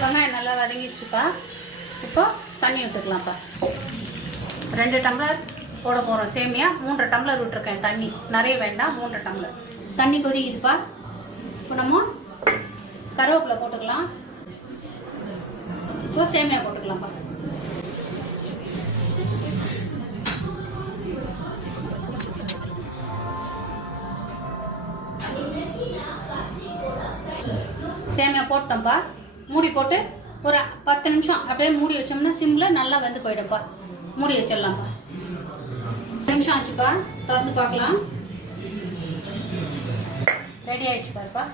வெங்காயம் நல்லா வதங்கிடுச்சுப்பா. இப்போ தண்ணி விட்டுக்கலாம்ப்பா. 2 டம்ளர் போட போகிறோம் சேமியா. 3 டம்ளர் விட்டுருக்கேன் தண்ணி, நிறைய வேண்டாம். 3 டம்ளர் தண்ணி கொதிக்குதுப்பா. இப்போ நம்ம கருவேப்பிலை போட்டுக்கலாம். இப்போ சேமியா போட்டுக்கலாம்ப்பா. சேமியா போட்டோம்ப்பா. மூடி போட்டு ஒரு 10 நிமிஷம் அப்படியே மூடி வச்சோம்னா சிம்மில் நல்லா வெந்து போயிடும்ப்பா. மூடி வச்சிடலாம்ப்பா. 10 நிமிஷம் ஆச்சுப்பா. திறந்து பார்க்கலாம். ரெடி ஆயிடுச்சு பாருப்பா.